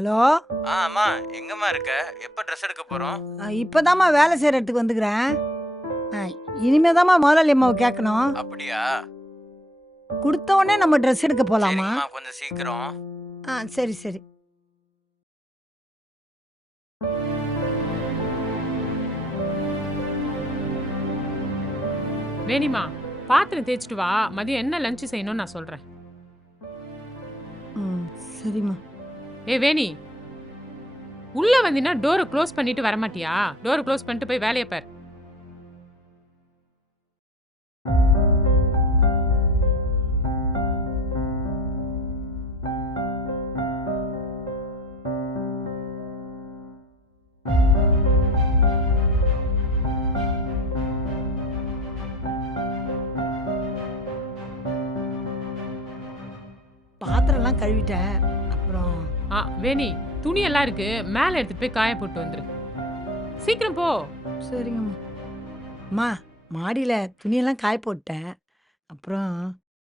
Hello. அம்மா எங்கம்மா இருக்க? எப்ப ட்ரெஸ் எடுக்க போறோம்? இப்போதாம்மா வேலை செய்கிற இடத்துக்கு வந்துக்கிறேன். இனிமேதாம்மா முதலாளி அம்மாவை கேட்கணும். அப்படியா? கொடுத்த உடனே நம்ம ட்ரெஸ் எடுக்க போகலாமா? சரிங்கம்மா, கொஞ்சம் சீக்கிரம். சரி சரி. வேணிமா, பாத்திரம் தேய்ச்சிட்டு வா. மதியம் என்ன லஞ்ச் செய்யணும்னு நான் சொல்றேன். ம் சரிம்மா. வேணி, உள்ள வந்தீங்கன்னா டோரை க்ளோஸ் பண்ணிட்டு வரமாட்டியா? டோரை க்ளோஸ் பண்ணிட்டு போய் வேலையை பார். பாத்திரம்லாம் கழுவிட்டேன். அப்புறம் வேணி, துணி எல்லாம் இருக்கு, மேலே எடுத்துட்டு போய் காய போட்டு வந்துரு. சீக்கிரம் போ. சரிங்கம்மா. அம்மா, மாடியில் துணியெல்லாம் காய போட்டேன். அப்புறம்